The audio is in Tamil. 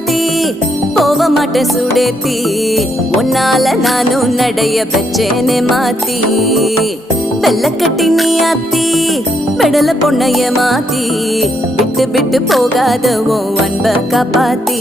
ராசாத்தி போக மாட்டேன் சுடேத்தி உன்னால நானும் நடைய பெச்சேனே மாத்தி வெள்ளக்கட்டி நீ ஆத்தி பெடல பொண்ணைய மாத்தி விட்டு விட்டு போகாத உன் அன்ப காப்பாத்தி